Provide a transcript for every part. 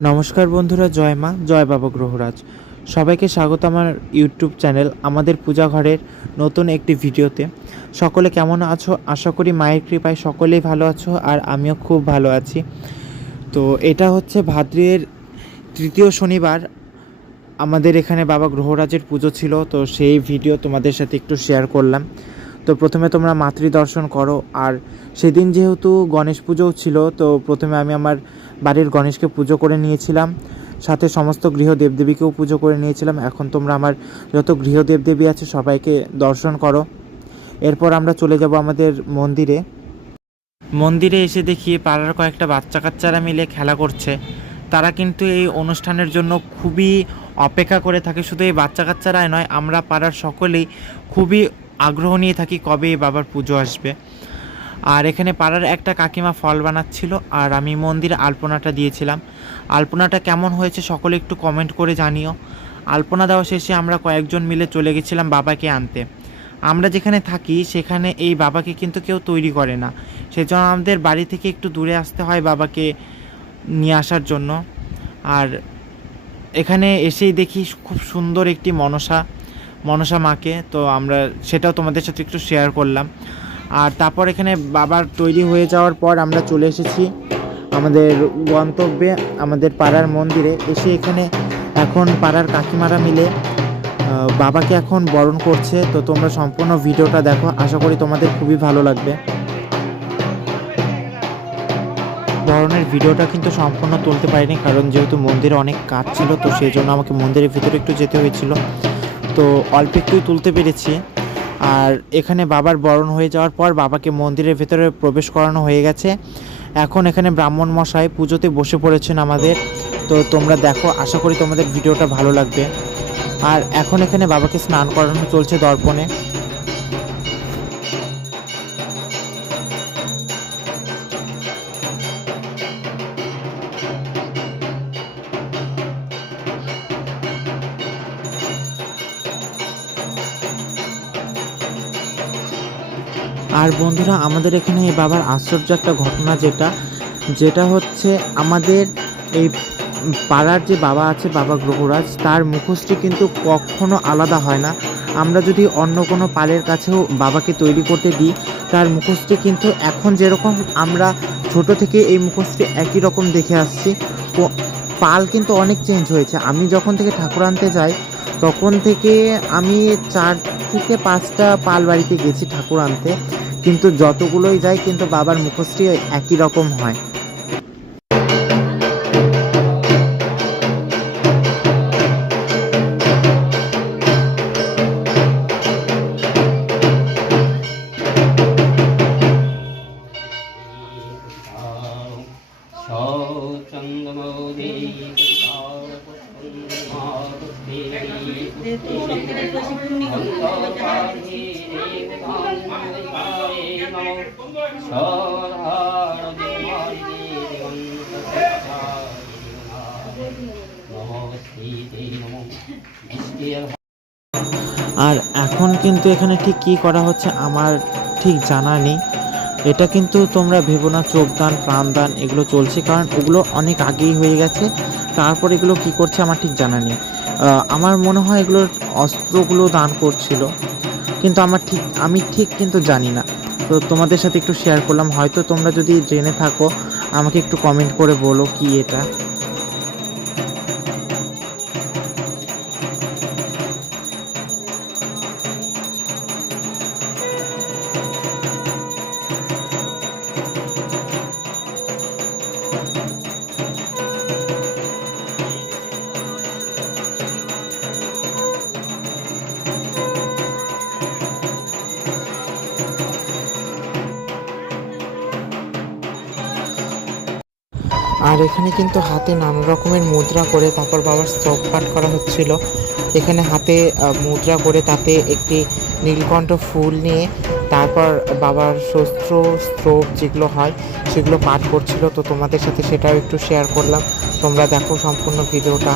নমস্কার বন্ধুরা, জয় মা, জয় বাবা গ্রহরাজ। সবাইকে স্বাগত আমার ইউটিউব চ্যানেল আমাদের পূজা ঘরের নতুন একটি ভিডিওতে। সকলে কেমন আছো? আশা করি মায়ের কৃপায় সকলেই ভালো আছো আর আমিও খুব ভালো আছি। তো এটা হচ্ছে ভাদ্রের তৃতীয় শনিবার। আমাদের এখানে বাবা গ্রহরাজের পুজো ছিল, তো সেই ভিডিও তোমাদের সাথে একটু শেয়ার করলাম। তো প্রথমে তোমরা মাতৃ দর্শন করো, আর সেদিন যেহেতু গণেশ পুজোও ছিল, তো প্রথমে আমি আমার বাড়ির গণেশকে পুজো করে নিয়েছিলাম। সাথে সমস্ত গৃহ দেবদেবীকেও পুজো করে নিয়েছিলাম। এখন তোমরা আমার যত গৃহ দেবদেবী আছে, সবাইকে দর্শন করো। এরপর আমরা চলে যাব আমাদের মন্দিরে। মন্দিরে এসে দেখি পাড়ার কয়েকটা বাচ্চা কাচ্চারা মিলে খেলা করছে। তারা কিন্তু এই অনুষ্ঠানের জন্য খুবই অপেক্ষা করে থাকে। শুধু এই বাচ্চা কাচ্চারাই নয়, আমরা পাড়ার সকলেই খুবই আগ্রহ নিয়ে থাকি কবে বাবার পুজো আসবে। আর এখানে পাড়ার একটা কাকিমা ফল বানাচ্ছিল, আর আমি মন্দিরে আলপনাটা দিয়েছিলাম। আলপনাটা কেমন হয়েছে সকলে একটু কমেন্ট করে জানিও। আলপনা দেওয়া শেষে আমরা কয়েকজন মিলে চলে গেছিলাম বাবাকে আনতে। আমরা যেখানে থাকি, সেখানে এই বাবাকে কিন্তু কেউ তৈরি করে না। সেজন্য আমাদের বাড়ি থেকে একটু দূরে আসতে হয় বাবাকে নিয়ে আসার জন্য। আর এখানে এসেই দেখি খুব সুন্দর একটি মনসা মনসা মাকে। তো আমরা সেটাও তোমাদের সাথে একটু শেয়ার করলাম। আর তারপর এখানে বাবার তৈরি হয়ে যাওয়ার পর আমরা চলে এসেছি আমাদের গন্তব্যে, আমাদের পাড়ার মন্দিরে। এসে এখানে এখন পাড়ার কাকিমারা মিলে বাবাকে এখন বরণ করছে। তো তোমরা সম্পূর্ণ ভিডিওটা দেখো। আশা করি তোমাদের খুবই ভালো লাগবে। বরণের ভিডিওটা কিন্তু সম্পূর্ণ তুলতে পারিনি, কারণ যেহেতু মন্দিরে অনেক কাজ ছিল, তো সেই জন্য আমাকে মন্দিরের ভিতরে একটু যেতে হয়েছিল। তো অল্প একটুই তুলতে পেরেছি। আর এখানে বাবার বরণ হয়ে যাওয়ার পর বাবাকে মন্দিরের ভেতরে প্রবেশ করানো হয়ে গেছে। এখন এখানে ব্রাহ্মণ মশাই পুজোতে বসে পড়েছেন আমাদের। তো তোমরা দেখো, আশা করি তোমাদের ভিডিওটা ভালো লাগবে। আর এখন এখানে বাবাকে স্নান করানো চলছে দর্পণে। আর বন্ধুরা, আমাদের এখানে এই বাবার আশ্চর্য একটা ঘটনা যেটা যেটা হচ্ছে আমাদের এই পাড়ার যে বাবা আছে, বাবা গ্রহরাজ, তার মুখোশটি কিন্তু কখনো আলাদা হয় না। আমরা যদি অন্য কোনো পালের কাছেও বাবাকে তৈরি করতে দিই, তার মুখোশটি কিন্তু এখন যেরকম আমরা ছোট থেকে এই মুখোশটি একই রকম দেখে আসছি। পাল কিন্তু অনেক চেঞ্জ হয়েছে। আমি যখন থেকে ঠাকুর আনতে যাই, তখন থেকে আমি চার থেকে পাঁচটা পাল বাড়িতে গেছি ঠাকুর আনতে। কিন্তু যতগুলোই যায় কিন্তু বাবার মুখশ্রী একই রকম হয়। কিন্তু এখানে ঠিক কী করা হচ্ছে আমার ঠিক জানা নেই। এটা কিন্তু তোমরা ভেবো না, চোখদান, প্রাণদান, এগুলো চলছে, কারণ ওগুলো অনেক আগেই হয়ে গেছে। তারপর এগুলো কি করছে আমার ঠিক জানা নেই। আমার মনে হয় এগুলোর অস্ত্রগুলো দান করছিল, কিন্তু আমার ঠিক, আমি ঠিক কিন্তু জানি না। তো তোমাদের সাথে একটু শেয়ার করলাম, হয়তো তোমরা যদি জেনে থাকো, আমাকে একটু কমেন্ট করে বলো কি এটা। আর এখানে কিন্তু হাতে নানা রকমের মুদ্রা করে তারপর বাবার স্তব পাঠ করা হচ্ছিল। এখানে হাতে মুদ্রা করে তাতে একটি নীলকণ্ঠ ফুল নিয়ে তারপর বাবার শস্ত্র স্তোভ যেগুলো হয় সেগুলো পাঠ করছিল। তো তোমাদের সাথে সেটাও একটু শেয়ার করলাম। তোমরা দেখো সম্পূর্ণ ভিডিওটা।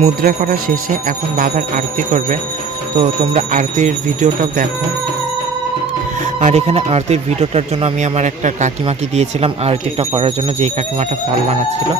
মুদ্রা করা শেষে এখন বাবার আরতি করবে। তো তোমরা আরতির ভিডিওটাও দেখো। আর এখানে আরতির ভিডিওটার জন্য আমি আমার একটা কাকিমাকে দিয়েছিলাম আরতিটা করার জন্য, যেই কাকিমাটা ফল বানাচ্ছিল,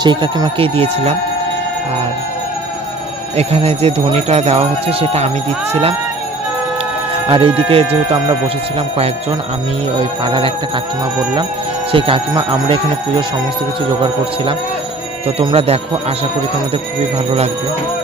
সেই কাকিমাকেই দিয়েছিলাম। আর এখানে যে ধ্বনিটা দেওয়া হচ্ছে, সেটা আমি দিচ্ছিলাম। আর এইদিকে যেহেতু আমরা বসেছিলাম কয়েকজন, আমি ওই পাড়ার একটা কাকিমা বললাম। সেই কাকিমা, আমরা এখানে পুজোর সমস্ত কিছু জোগাড় করছিলাম। তো তোমরা দেখো আশা করি তোমাদের খুবই ভালো লাগবে।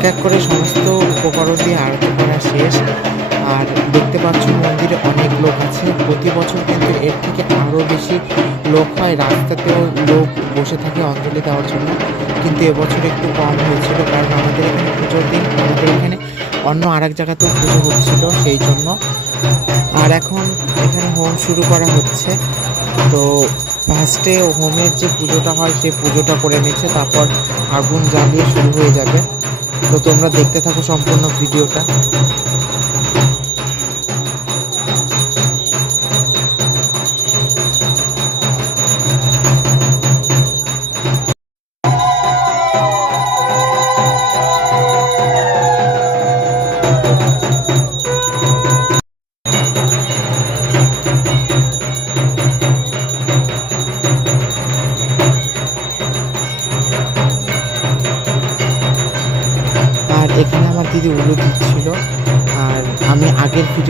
এক এক করে সমস্ত উপকরণ দিয়ে আরতি করা শেষ। আর দেখতে পাচ্ছ মন্দিরে অনেক লোক আছে। প্রতি বছর কিন্তু এর থেকে আরও বেশি লোক হয়। রাস্তাতেও লোক বসে থাকে অঞ্জলি দেওয়ার জন্য। কিন্তু এবছর একটু কম হয়েছিল কারণ আমাদের এখানে পুজোর দিন। আমাদের এখানে অন্য আর এক জায়গাতেও পুজো হচ্ছিল সেই জন্য। আর এখন এখানে হোম শুরু করা হচ্ছে। তো ফার্স্টে হোমের যে পুজোটা হয়, সেই পুজোটা করে নিচ্ছে। তারপর আগুন জ্বালিয়ে শুরু হয়ে যাবে। তো তোমরা দেখতে থাকো সম্পূর্ণ ভিডিওটা।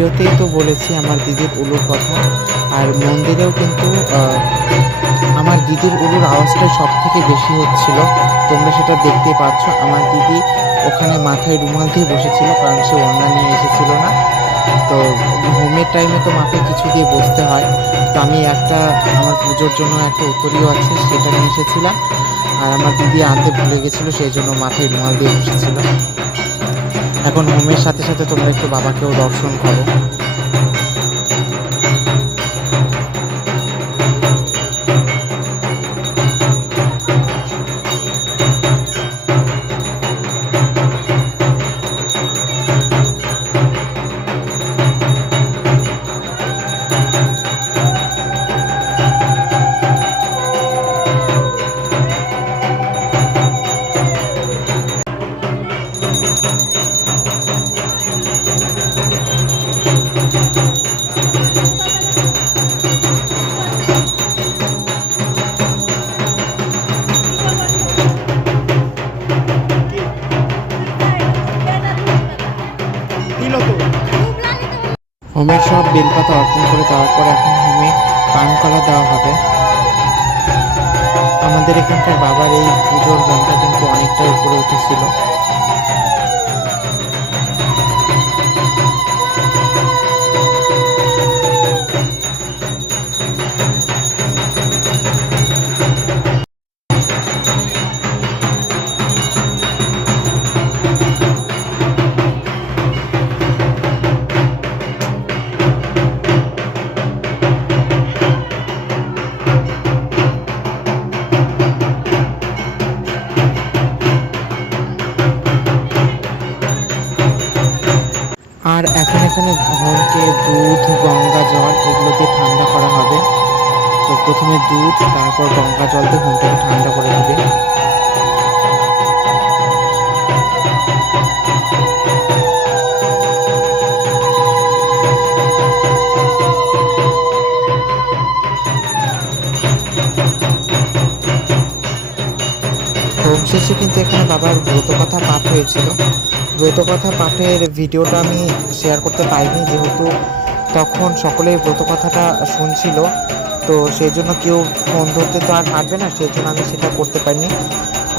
ভিডিওতেই তো বলেছি আমার দিদির উলুর কথা। আর মন্দিরেও কিন্তু আমার দিদির উলুর আওয়াজটাই সব থেকে বেশি হচ্ছিল। তোমরা সেটা দেখতে পাচ্ছ। আমার দিদি ওখানে মাথায় রুমাল দিয়ে বসেছিল, কারণ সে ওড়না নিয়ে এসেছিল না। তো হোমের টাইমে তো মাথায় কিছু দিয়ে বসতে হয়। তো আমি একটা, আমার পুজোর জন্য একটা উত্তরীয় আছে, সেটা নিয়ে এসেছিলাম। আর আমার দিদি আনতে ভুলে গেছিল, সেই জন্য মাথায় রুমাল দিয়ে বসেছিল। এখন হোমের সাথে সাথে তোমরা একটু বাবাকেও দর্শন করো। হোমের সব বেলপাতা অর্পণ করে দেওয়ার পর এখন হোমে কানকলা দেওয়া হবে। আমাদের এখানকার বাবার এই পুজোর মনটা কিন্তু অনেকটাই উপরে উঠেছিল। আর এখন এখানে হোমকে দুধ, গঙ্গা জল এগুলো দিয়ে ঠান্ডা করা হবে। তো প্রথমে দুধ, তারপর গঙ্গা জল দিয়ে হোমটাকে ঠান্ডা করে দেবে হোম শেষে কিন্তু এখানে বাবার ব্রত কথা পাঠ হয়েছিল। ব্রত কথা পাঠের ভিডিওটা আমি শেয়ার করতে পারিনি যেহেতু তখন সকলেই ব্রত কথাটা শুনছিল। তো সেই জন্য কেউ ফোন ধরতে তো আর পারবে না, সেই জন্য আমি সেটা করতে পারিনি।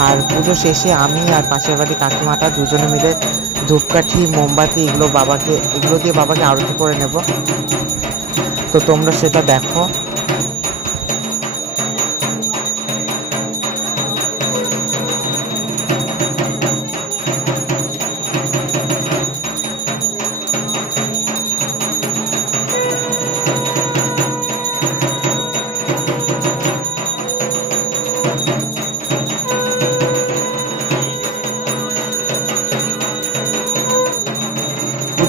আর পুজো শেষে আমি আর পাশের বাড়ি কাকিমাটা দুজনে মিলে ধূপকাঠি, মোমবাতি এগুলো বাবাকে, এগুলো দিয়ে বাবাকে আরতি করে নেব। তো তোমরা সেটা দেখো।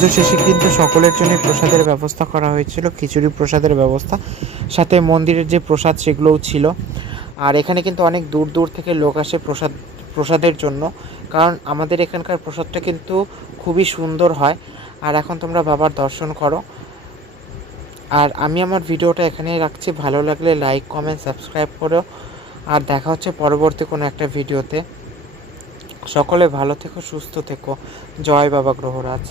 পুজো শেষে কিন্তু সকলের জন্য প্রসাদের ব্যবস্থা করা হয়েছিল, খিচুড়ি প্রসাদের ব্যবস্থা, সাথে মন্দিরের যে প্রসাদ সেগুলোও ছিল। আর এখানে কিন্তু অনেক দূর দূর থেকে লোক আসে প্রসাদ, প্রসাদের জন্য। কারণ আমাদের এখানকার প্রসাদটা কিন্তু খুবই সুন্দর হয়। আর এখন তোমরা বাবার দর্শন করো। আর আমি আমার ভিডিওটা এখানেই রাখছি। ভালো লাগলে লাইক কমেন্ট সাবস্ক্রাইব করো। আর দেখা হচ্ছে পরবর্তী কোনো একটা ভিডিওতে। সকলে ভালো থেকো, সুস্থ থেকো। জয় বাবা গ্রহরাজ।